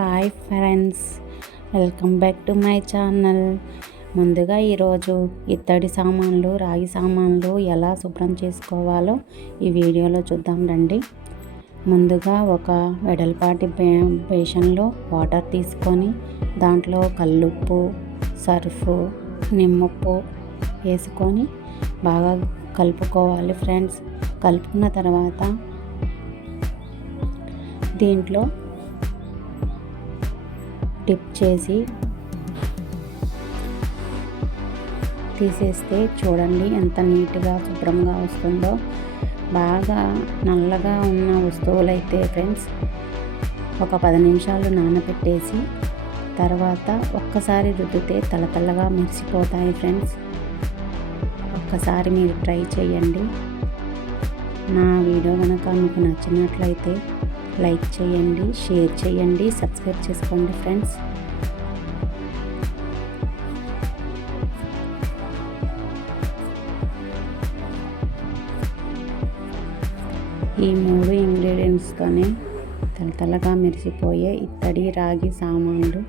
Hi friends welcome back to my channel. ముందుగా ఈరోజు ఇత్తడి సామాన్లు రాగి సామాన్లు ఎలా శుభ్రం చేసుకోవాలో ఈ వీడియోలో చూద్దాం రండి. ముందుగా ఒక వెడల్పాటి బే బేషన్లో వాటర్ తీసుకొని దాంట్లో కల్లుప్పు సర్ఫ్ నిమ్మప్పు వేసుకొని బాగా కలుపుకోవాలి ఫ్రెండ్స్. కలుపుకున్న తర్వాత దీంట్లో డిప్ చేసి తీసేస్తే చూడండి ఎంత నీట్గా శుభ్రంగా వస్తుందో. బాగా నల్లగా ఉన్న వస్తువులు అయితే ఫ్రెండ్స్ ఒక పది నిమిషాలు నానబెట్టేసి తర్వాత ఒక్కసారి రుద్దితే తలతల్లగా మెరిసిపోతాయి ఫ్రెండ్స్. ఒక్కసారి మీరు ట్రై చేయండి. నా వీడియో కనుక మీకు నచ్చినట్లయితే లైక్ చేయండి షేర్ చేయండి సబ్స్క్రైబ్ చేసుకోండి ఫ్రెండ్స్. ఈ మూడు ఇంగ్రీడియంట్స్తోనే తలతలగా మెరిసిపోయే ఇత్తడి రాగి సామాన్లు